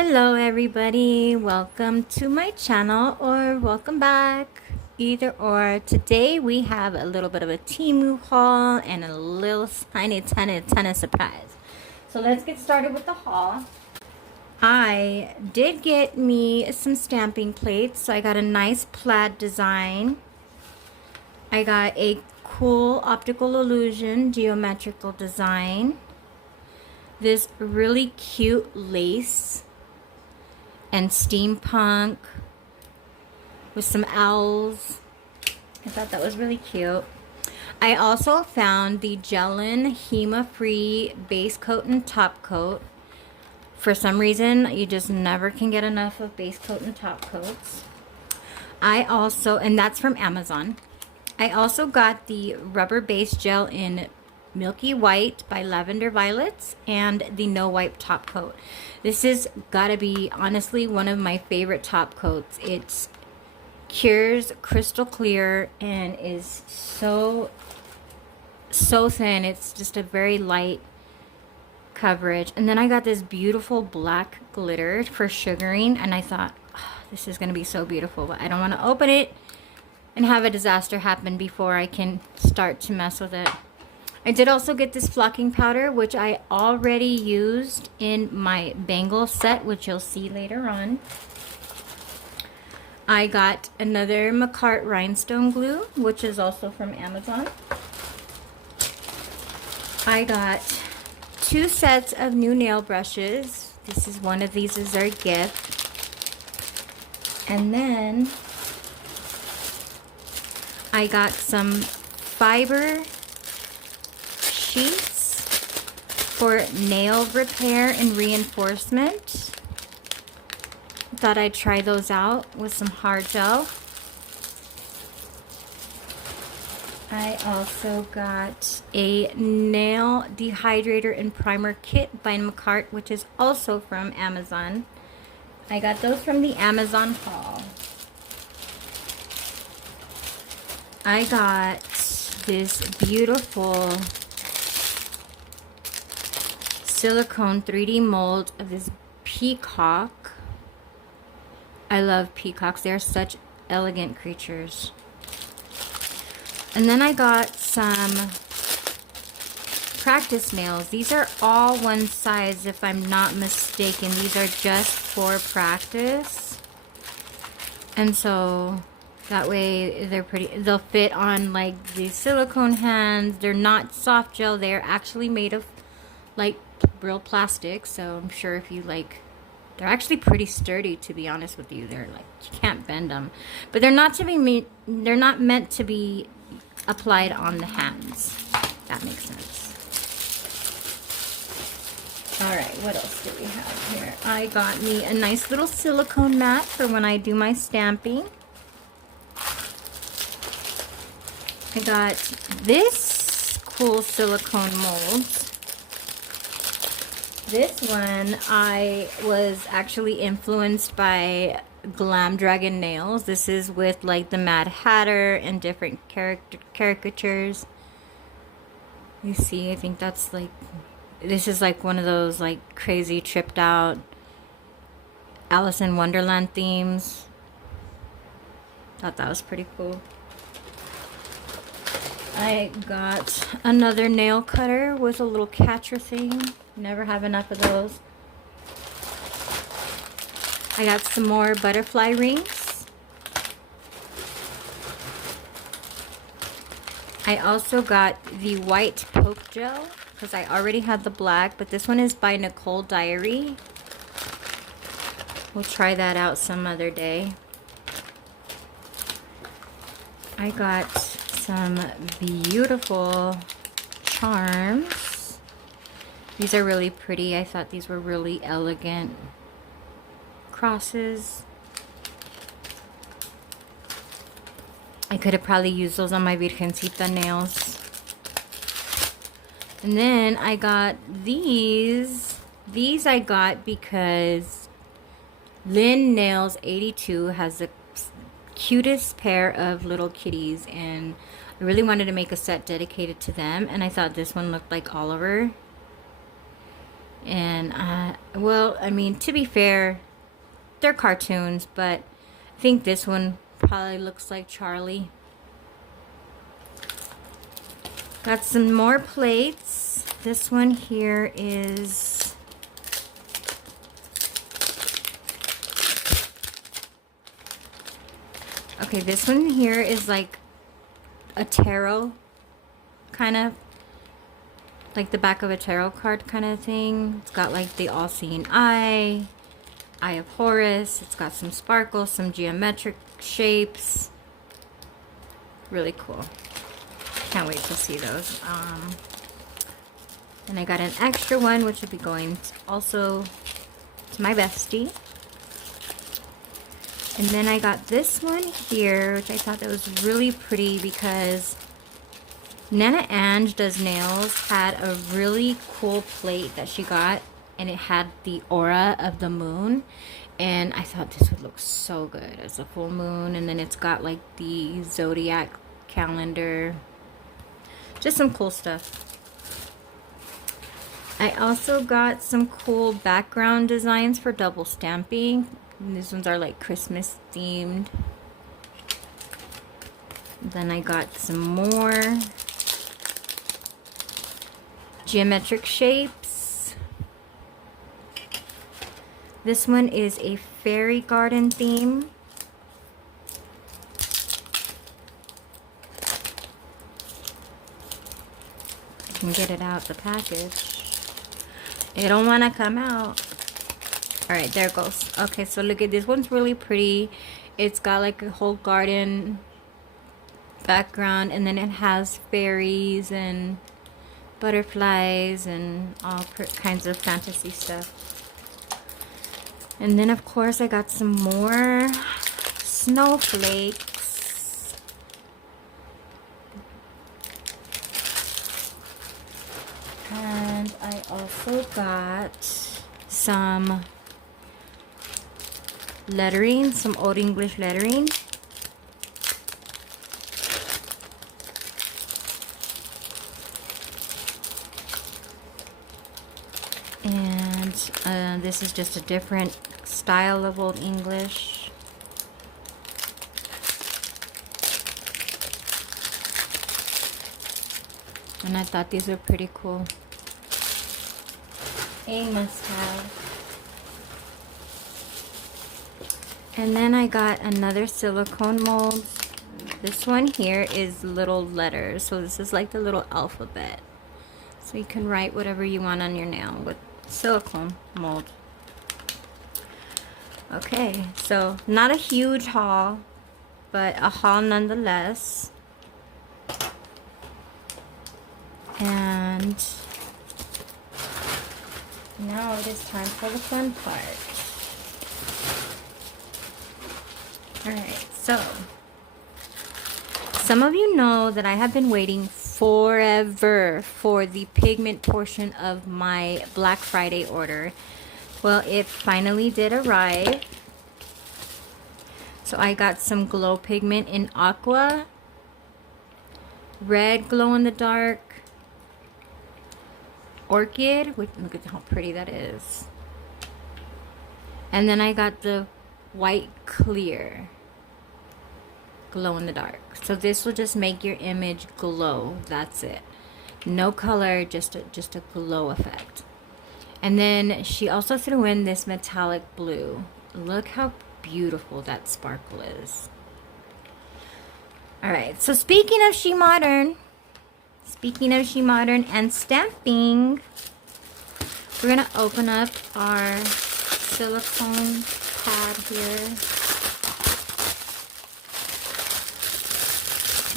Hello everybody, welcome to my channel or welcome back, either or. Today we have a little bit of a Temu haul and a little tiny surprise. So let's get started with the haul. I did get me some stamping plates, so I got a nice plaid design. I got a cool optical illusion geometrical design. This really cute lace and steampunk with some owls. I thought that was really cute. I also found the Gelin HEMA free base coat and top coat. For some reason, you just never can get enough of base coat and top coats. And that's from Amazon. I also got the rubber base gel in Milky White by Lavender Violets and the No Wipe top coat. This is gotta be honestly one of my favorite top coats. It's cures crystal clear and is so thin. It's just a very light coverage. And then I got this beautiful black glitter for sugaring, and I thought, oh, this is gonna be so beautiful, but I don't want to open it and have a disaster happen before I can start to mess with it. I did also get this flocking powder, which I already used in my bangle set, which you'll see later on. I got another Macart rhinestone glue, which is also from Amazon. I got 2 sets of new nail brushes. This is one of these is our gift. And then I got some fiber sheets for nail repair and reinforcement. Thought I'd try those out with some hard gel. I also got a nail dehydrator and primer kit by Macart, which is also from Amazon. I got those from the Amazon haul. I got this beautiful silicone 3D mold of this peacock. I love peacocks. They're such elegant creatures. And then I got some practice nails. These are all one size if I'm not mistaken. These are just for practice. And so that way they're pretty, they'll fit on like the silicone hands. They're not soft gel. They're actually made of like real plastic, so I'm sure if you like, they're actually pretty sturdy, to be honest with you. They're like, you can't bend them, but they're not meant to be applied on the hands. That makes sense. All right, what else do we have here? I got me a nice little silicone mat for when I do my stamping. I got this cool silicone mold. This one, I was actually influenced by Glam Dragon Nails. This is with like the Mad Hatter and different caricatures. You see, I think that's like, this is like one of those like crazy tripped out Alice in Wonderland themes. Thought that was pretty cool. I got another nail cutter with a little catcher thing. Never have enough of those. I got some more butterfly rings. I also got the white poke gel because I already had the black, but this one is by Nicole Diary. We'll try that out some other day. I got some beautiful charms. These are really pretty. I thought these were really elegant crosses. I could have probably used those on my Virgencita nails. And then I got these. These I got because Lynn Nails 82 has the cutest pair of little kitties, and I really wanted to make a set dedicated to them, and I thought this one looked like Oliver. And, well, I mean, to be fair, they're cartoons, but I think this one probably looks like Charlie. Got some more plates. This one here is okay, this one here is like a tarot kind of, like the back of a tarot card kind of thing. It's got like the all-seeing eye of Horus. It's got some sparkles, some geometric shapes. Really cool. Can't wait to see those. And I got an extra one, which will be going also to my bestie. And then I got this one here, which I thought that was really pretty because Nana Ange Does Nails had a really cool plate that she got, and it had the aura of the moon. And I thought this would look so good as a full moon. And then it's got like the zodiac calendar. Just some cool stuff. I also got some cool background designs for double stamping. And these ones are like Christmas themed. Then I got some more geometric shapes. This one is a fairy garden theme. I can get it out the package. It don't want to come out. All right, there it goes. Okay, so look at this one's really pretty. It's got like a whole garden background, and then it has fairies and butterflies and all kinds of fantasy stuff. And then of course I got some more snowflakes. And I also got some lettering, some Old English lettering. And this is just a different style of Old English. And I thought these were pretty cool. A must-have. And then I got another silicone mold. This one here is little letters. So this is like the little alphabet. So you can write whatever you want on your nail with silicone mold. Okay, so not a huge haul, but a haul nonetheless. And now it is time for the fun part. Alright, so some of you know that I have been waiting forever for the pigment portion of my Black Friday order. Well, it finally did arrive. So I got some glow pigment in aqua, red glow in the dark, orchid, look at how pretty that is. And then I got the white clear glow in the dark. So this will just make your image glow. That's it. No color, just a glow effect. And then she also threw in this metallic blue. Look how beautiful that sparkle is. All right, so speaking of She Modern and stamping, we're gonna open up our silicone pad here.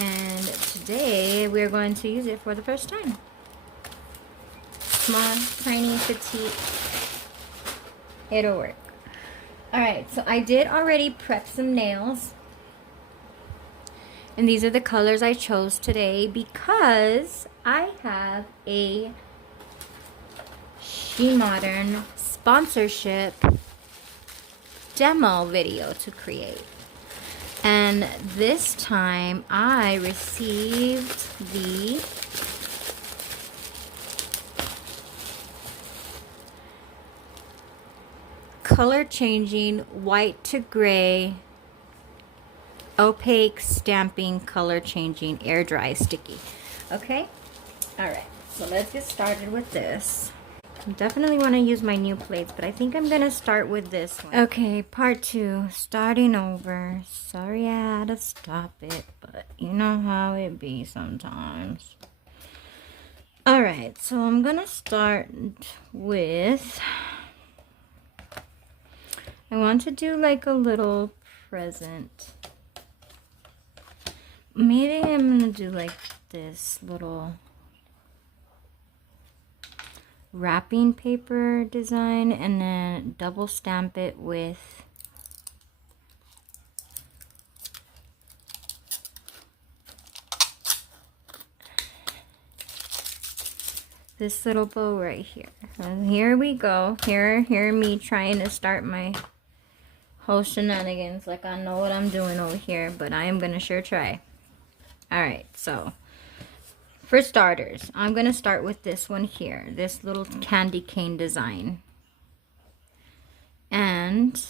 And today we're going to use it for the first time. Small, tiny, petite. It'll work. Alright, so I did already prep some nails. And these are the colors I chose today because I have a She Modern sponsorship demo video to create. And this time I received the color changing white to gray opaque stamping color changing air dry sticky. Okay, all right, so let's get started with this. I definitely want to use my new plates, but I think I'm gonna start with this one. Okay, part 2, starting over. Sorry I had to stop it, but you know how it be sometimes. All right, so I'm gonna start with, I want to do like a little present. Maybe I'm gonna do like this little wrapping paper design and then double stamp it with this little bow right here. And here we go. Here me trying to start my whole shenanigans like I know what I'm doing over here, but I am gonna sure try. Alright, so for starters, I'm gonna start with this one here, this little candy cane design. And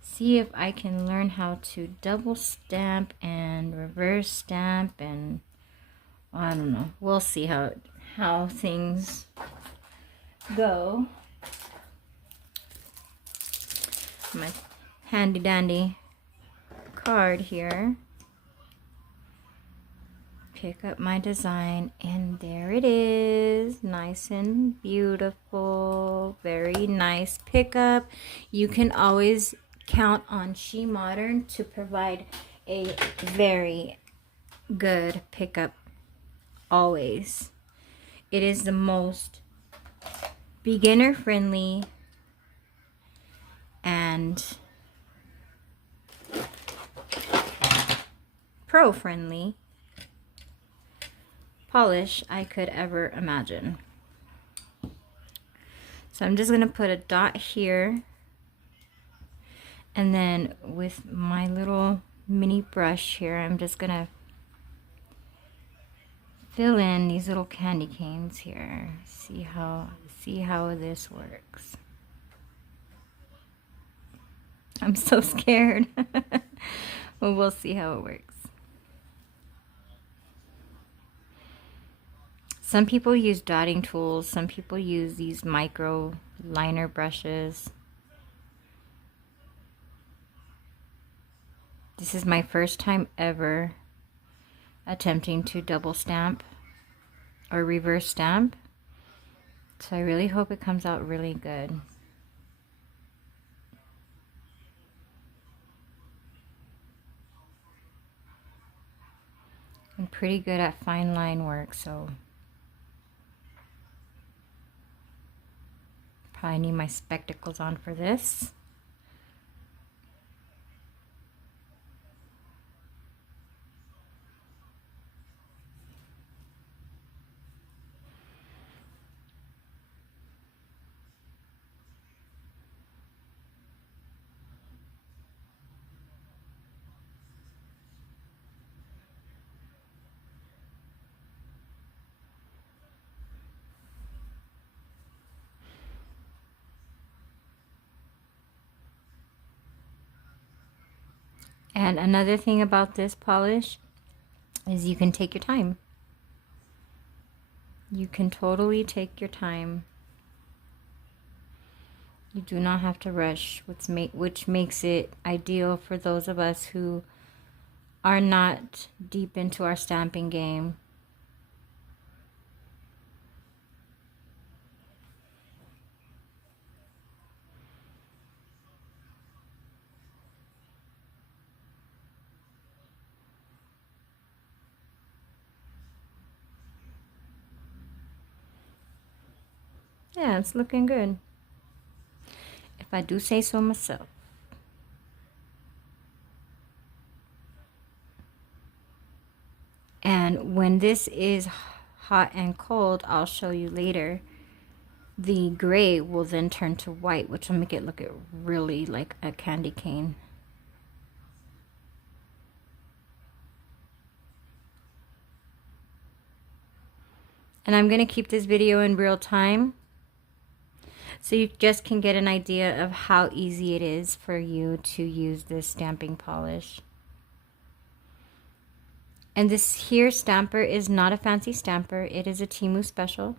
see if I can learn how to double stamp and reverse stamp, and I don't know. We'll see how things go. My handy dandy card here. Pick up my design and there it is, nice and beautiful, very nice pickup. You can always count on She Modern to provide a very good pickup, always. It is the most beginner friendly and pro friendly polish I could ever imagine. So I'm just gonna put a dot here, and then with my little mini brush here, I'm just gonna fill in these little candy canes here. See how this works. I'm so scared. Well, we'll see how it works. Some people use dotting tools, some people use these micro liner brushes. This is my first time ever attempting to double stamp or reverse stamp, so I really hope it comes out really good. I'm pretty good at fine line work, so probably need my spectacles on for this. And another thing about this polish is you can take your time. You can totally take your time. You do not have to rush, which makes it ideal for those of us who are not deep into our stamping game. Yeah, it's looking good, if I do say so myself. And when this is hot and cold, I'll show you later, the gray will then turn to white, which will make it look really like a candy cane. And I'm going to keep this video in real time So you just can get an idea of how easy it is for you to use this stamping polish. And this here stamper is not a fancy stamper. It is a Temu special.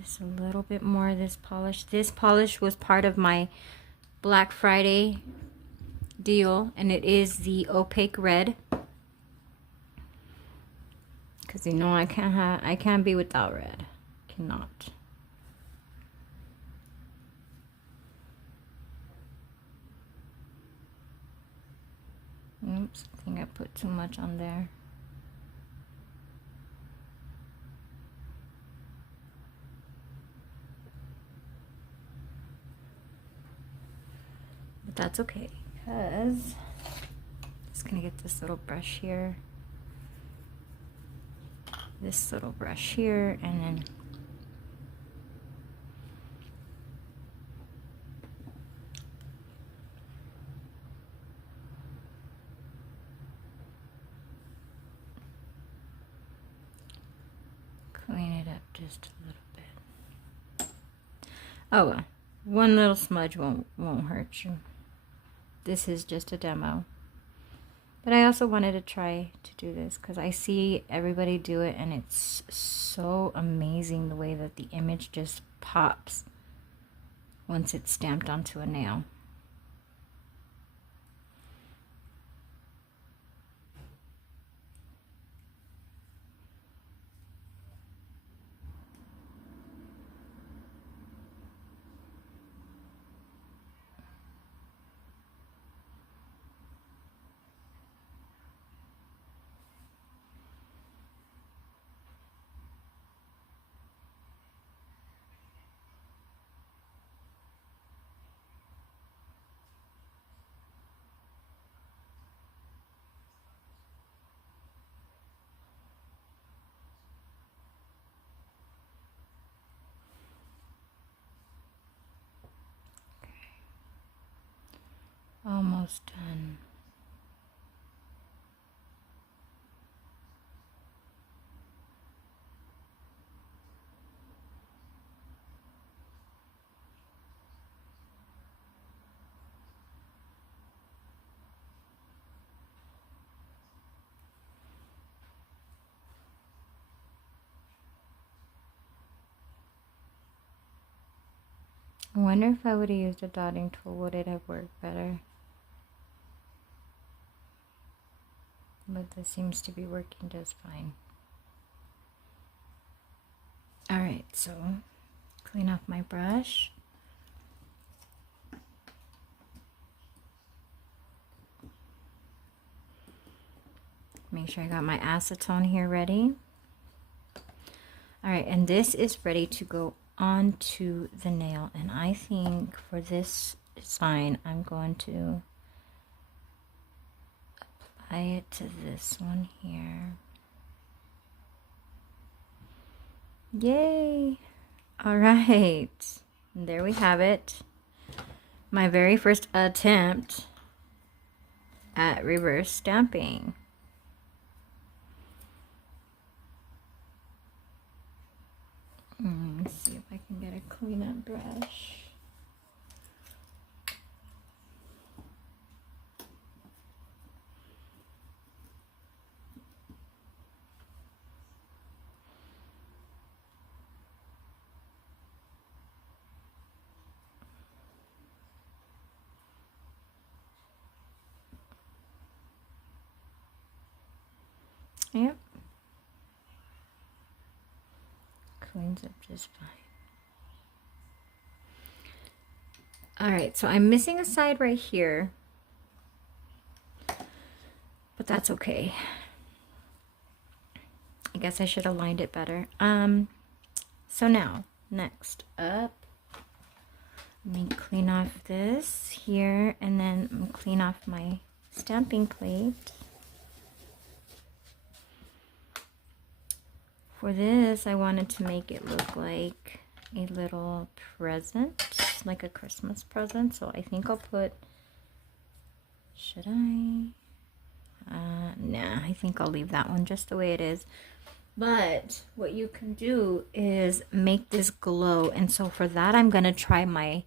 Just a little bit more of this polish. This polish was part of my Black Friday deal, and it is the opaque red. Because you know I can't be without red. Cannot. Oops, I think I put too much on there. But that's okay, because I'm just gonna get this little brush here, this little brush here, and then clean it up just a little bit. Oh well, one little smudge won't hurt you. This is just a demo. But I also wanted to try to do this because I see everybody do it, and it's so amazing the way that the image just pops once it's stamped onto a nail. Almost done. I wonder if I would have used a dotting tool, would it have worked better? But this seems to be working just fine. Alright, so clean off my brush. Make sure I got my acetone here ready. Alright, and this is ready to go onto the nail. And I think for this design, I'm going to apply it to this one here. Yay! Alright, there we have it. My very first attempt at reverse stamping. Let's see if I can get a cleanup brush. Yep. Cleans up just fine. Alright, so I'm missing a side right here, but that's okay. I guess I should have lined it better. So now, next up, let me clean off this here, and then clean off my stamping plate. For this, I wanted to make it look like a little present, like a Christmas present. So I think I'll put, should I? Nah, I think I'll leave that one just the way it is. But what you can do is make this glow. And so for that, I'm going to try my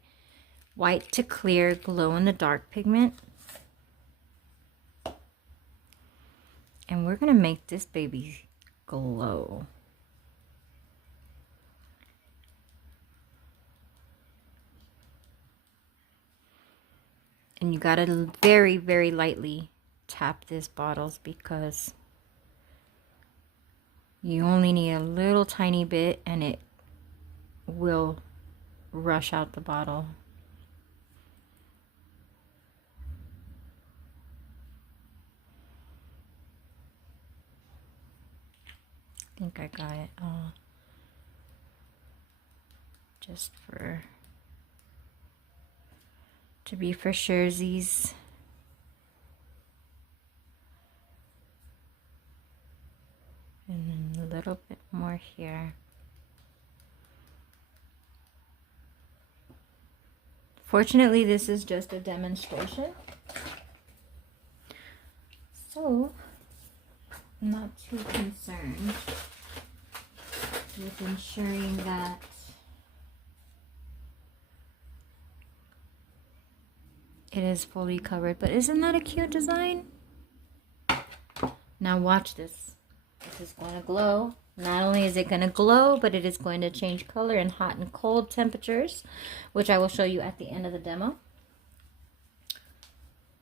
white to clear glow in the dark pigment. And we're going to make this baby glow. And you got to very, very lightly tap these bottles because you only need a little tiny bit and it will rush out the bottle. I think I got it all. Just to be for surezies. And then a little bit more here. Fortunately, this is just a demonstration, so I'm not too concerned with ensuring that it is fully covered. But isn't that a cute design? Now watch this. This is going to glow. Not only is it going to glow, but it is going to change color in hot and cold temperatures, which I will show you at the end of the demo.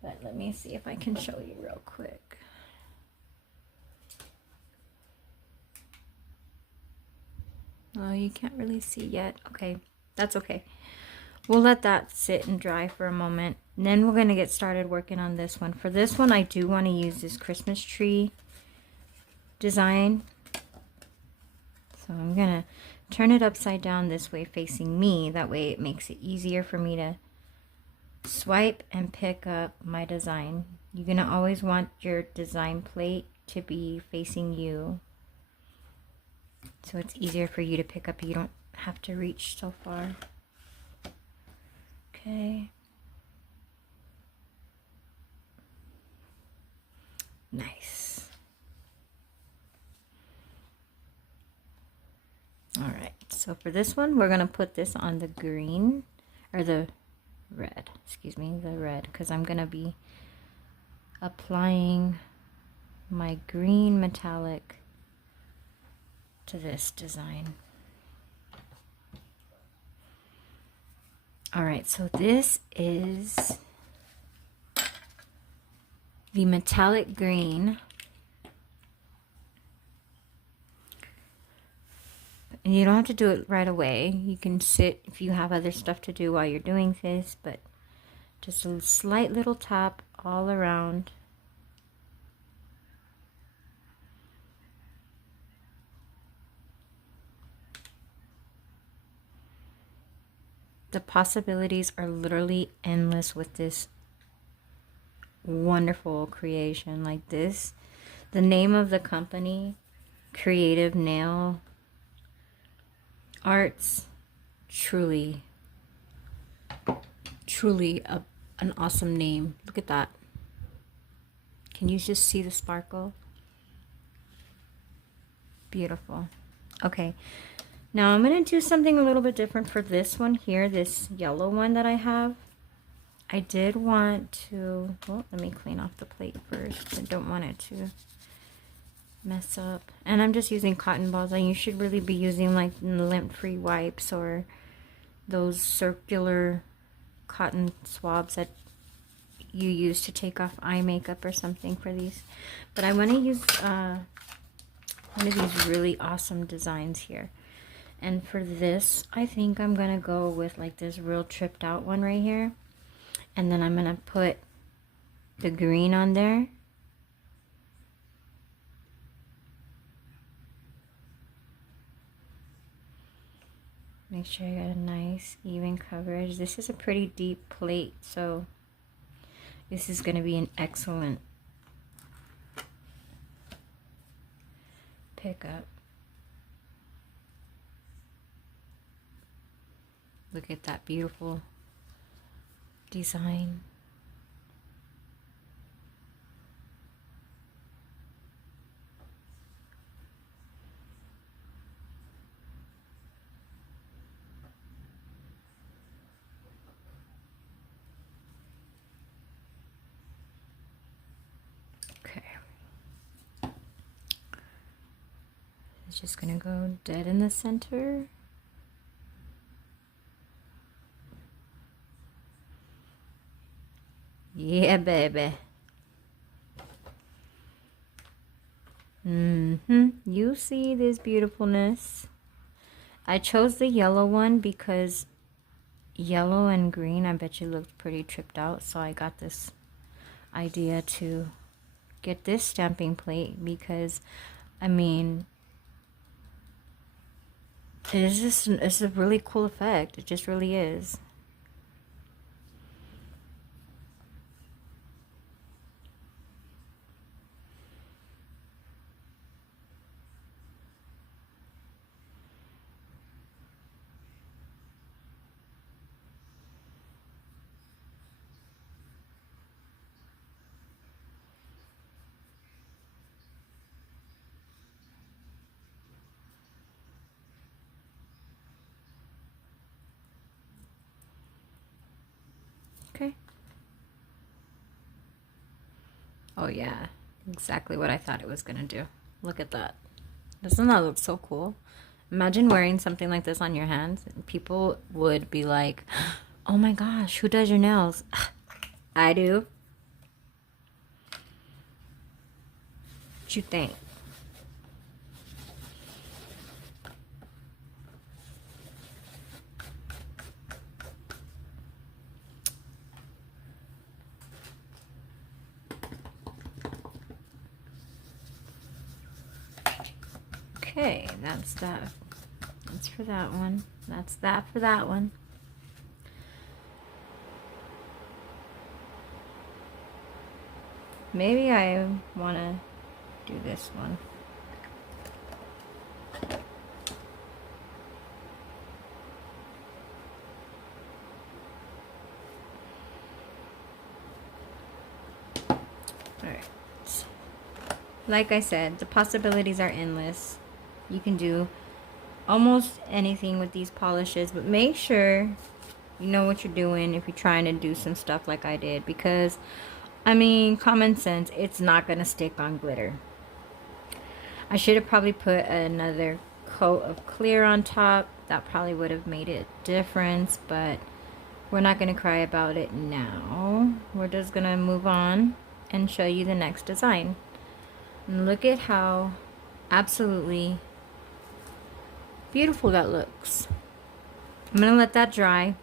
But let me see if I can show you real quick. Oh, you can't really see yet. Okay, that's okay. We'll let that sit and dry for a moment. And then we're going to get started working on this one. For this one, I do want to use this Christmas tree design. So I'm going to turn it upside down this way facing me. That way it makes it easier for me to swipe and pick up my design. You're going to always want your design plate to be facing you, so it's easier for you to pick up. You don't have to reach so far. Okay. Nice. All right, so for this one, we're going to put this on the green, or the red, excuse me, the red, because I'm going to be applying my green metallic to this design. All right, so this is the metallic green. And you don't have to do it right away. You can sit if you have other stuff to do while you're doing this, but just a slight little tap all around. The possibilities are literally endless with this wonderful creation like this. The name of the company, Creative Nail Arts, truly an awesome name. Look at that. Can you just see the sparkle? Beautiful. Okay, now I'm going to do something a little bit different for this one here, this yellow one that I have. I did want to, well, let me clean off the plate first. I don't want it to mess up. And I'm just using cotton balls, and you should really be using like lint-free wipes or those circular cotton swabs that you use to take off eye makeup or something for these. But I want to use one of these really awesome designs here. And for this, I think I'm going to go with like this real tripped out one right here. And then I'm going to put the green on there. Make sure I got a nice even coverage. This is a pretty deep plate, so this is going to be an excellent pickup. Look at that beautiful design. It's just gonna go dead in the center. Yeah, baby. You see this beautifulness. I chose the yellow one because yellow and green, I bet you looked pretty tripped out. So I got this idea to get this stamping plate because, I mean, it's a really cool effect. It just really is. Okay. Oh yeah, exactly what I thought it was gonna do. Look at that. Doesn't that look so cool? Imagine wearing something like this on your hands. People would be like, oh my gosh, who does your nails? I do. What you think? Okay, that's that. That's for that one. That's that for that one. Maybe I want to do this one. Alright. Like I said, the possibilities are endless. You can do almost anything with these polishes, but make sure you know what you're doing if you're trying to do some stuff like I did, because I mean, common sense, it's not gonna stick on glitter. I should have probably put another coat of clear on top. That probably would have made a difference, but we're not gonna cry about it now. We're just gonna move on and show you the next design. And look at how absolutely beautiful that looks. I'm gonna let that dry,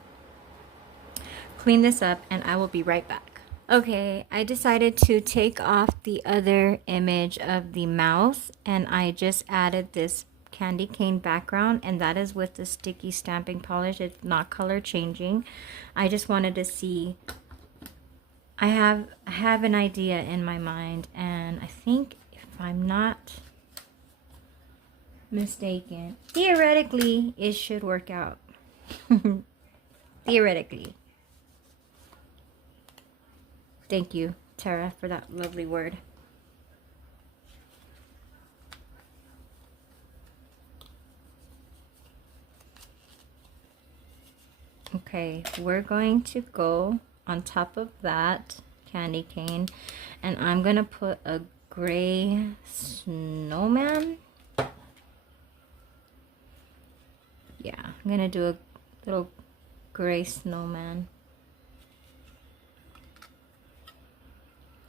clean this up, and I will be right back. Okay, I decided to take off the other image of the mouse, and I just added this candy cane background, and that is with the sticky stamping polish. It's not color changing. I just wanted to see, I have an idea in my mind, and I think if I'm not mistaken, theoretically it should work out. Theoretically. Thank you, Tara, for that lovely word. Okay, we're going to go on top of that candy cane, and I'm gonna put a gray snowman. Yeah, I'm gonna do a little gray snowman.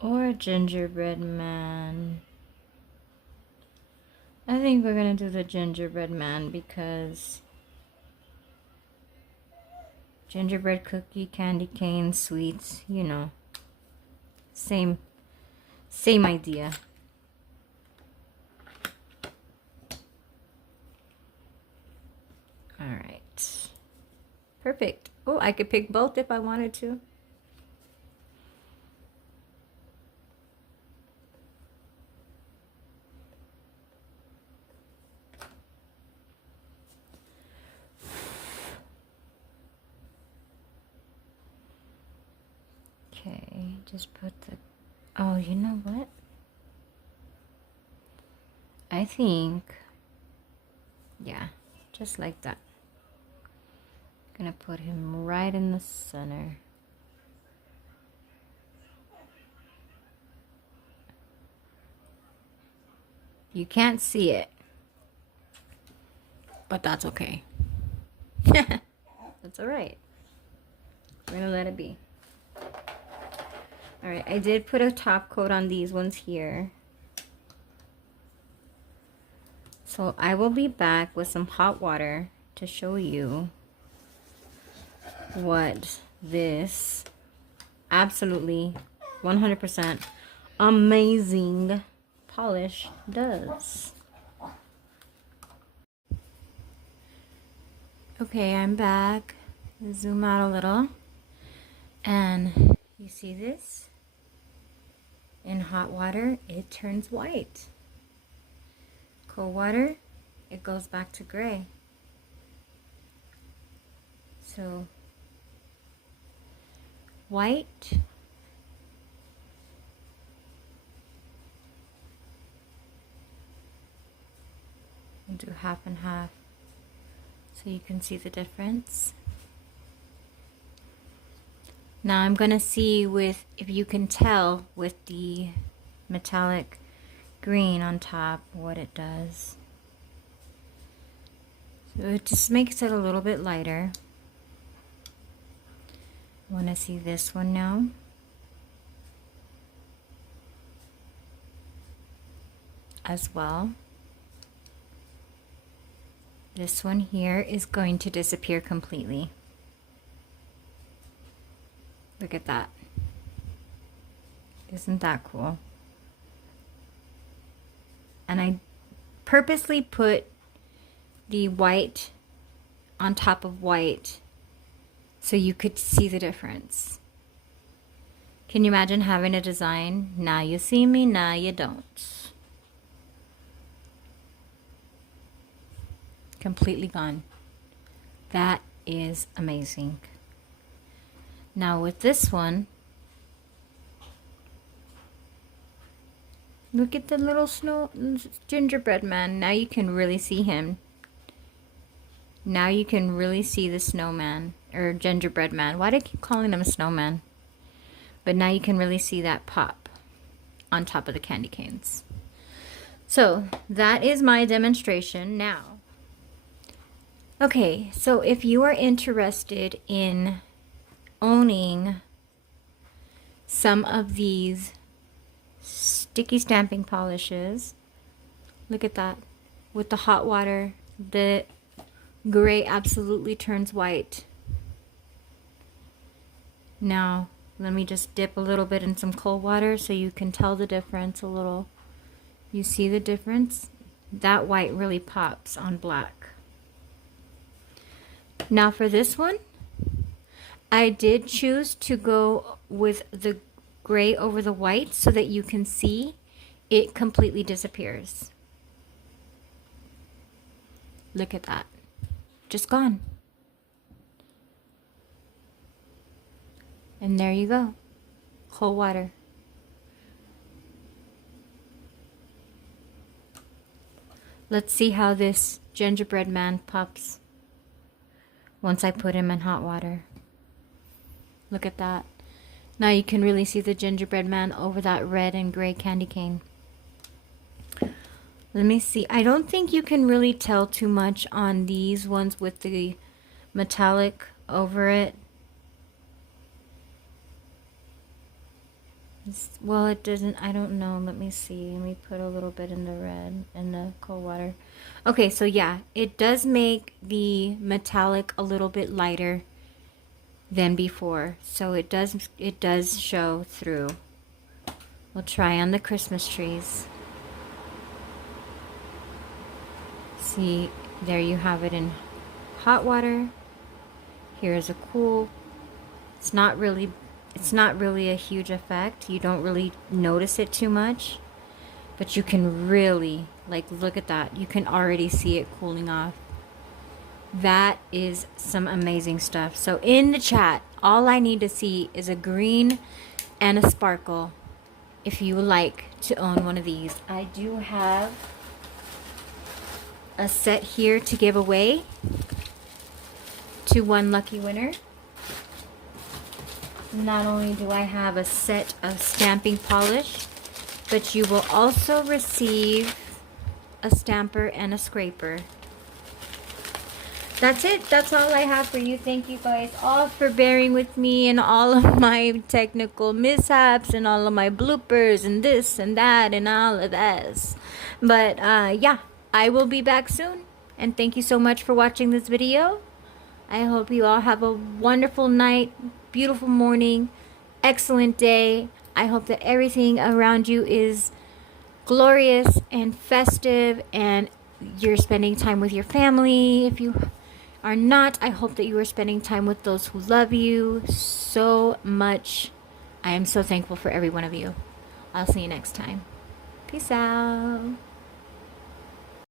Or a gingerbread man. I think we're gonna do the gingerbread man because gingerbread cookie, candy cane, sweets, you know. Same idea. Alright. Perfect. Oh, I could pick both if I wanted to. Okay, just put the... Oh, you know what? I think... Yeah, just like that. Gonna put him right in the center. You can't see it, but that's okay. That's all right. We're gonna let it be. All right, I did put a top coat on these ones here. So I will be back with some hot water to show you what this absolutely 100% amazing polish does. Okay, I'm back. Zoom out a little. And you see this? In hot water, it turns white. Cold water, it goes back to gray. So, white, we'll do half and half so you can see the difference. Now I'm gonna see with if you can tell with the metallic green on top what it does. So it just makes it a little bit lighter. I want to see this one now. As well. This one here is going to disappear completely. Look at that. Isn't that cool? And I purposely put the white on top of white so you could see the difference. Can you imagine having a design? Now you see me, now you don't. Completely gone. That is amazing. Now with this one, look at the little gingerbread man. Now you can really see him. Now you can really see the snowman, or gingerbread man. Why do I keep calling him a snowman? But now you can really see that pop on top of the candy canes. So that is my demonstration now. Okay, so if you are interested in owning some of these sticky stamping polishes, look at that. With the hot water, the gray absolutely turns white. Now let me just dip a little bit in some cold water so you can tell the difference a little. You see the difference? That white really pops on black. Now for this one, I did choose to go with the gray over the white so that you can see it completely disappears. Look at that. Just gone. And there you go. Cold water. Let's see how this gingerbread man pops once I put him in hot water. Look at that. Now you can really see the gingerbread man over that red and gray candy cane. Let me see. I don't think you can really tell too much on these ones with the metallic over it. Well, it doesn't, I don't know. Let me see. Let me put a little bit in the red and the cold water. Okay, so yeah, it does make the metallic a little bit lighter than before. So it does show through. We'll try on the Christmas trees. See, there you have it in hot water. Here's a cool. It's not really a huge effect. You don't really notice it too much, but you can really, like, look at that. You can already see it cooling off. That is some amazing stuff. So in the chat, all I need to see is a green and a sparkle if you would like to own one of these. I do have a set here to give away to one lucky winner. Not only do I have a set of stamping polish, but you will also receive a stamper and a scraper. that's it. That's all I have for you. Thank you guys all for bearing with me and all of my technical mishaps and all of my bloopers and this and that and all of this. But yeah, I will be back soon. And thank you so much for watching this video. I hope you all have a wonderful night, beautiful morning, excellent day. I hope that everything around you is glorious and festive, and you're spending time with your family. If you are not, I hope that you are spending time with those who love you so much. I am so thankful for every one of you. I'll see you next time. Peace out.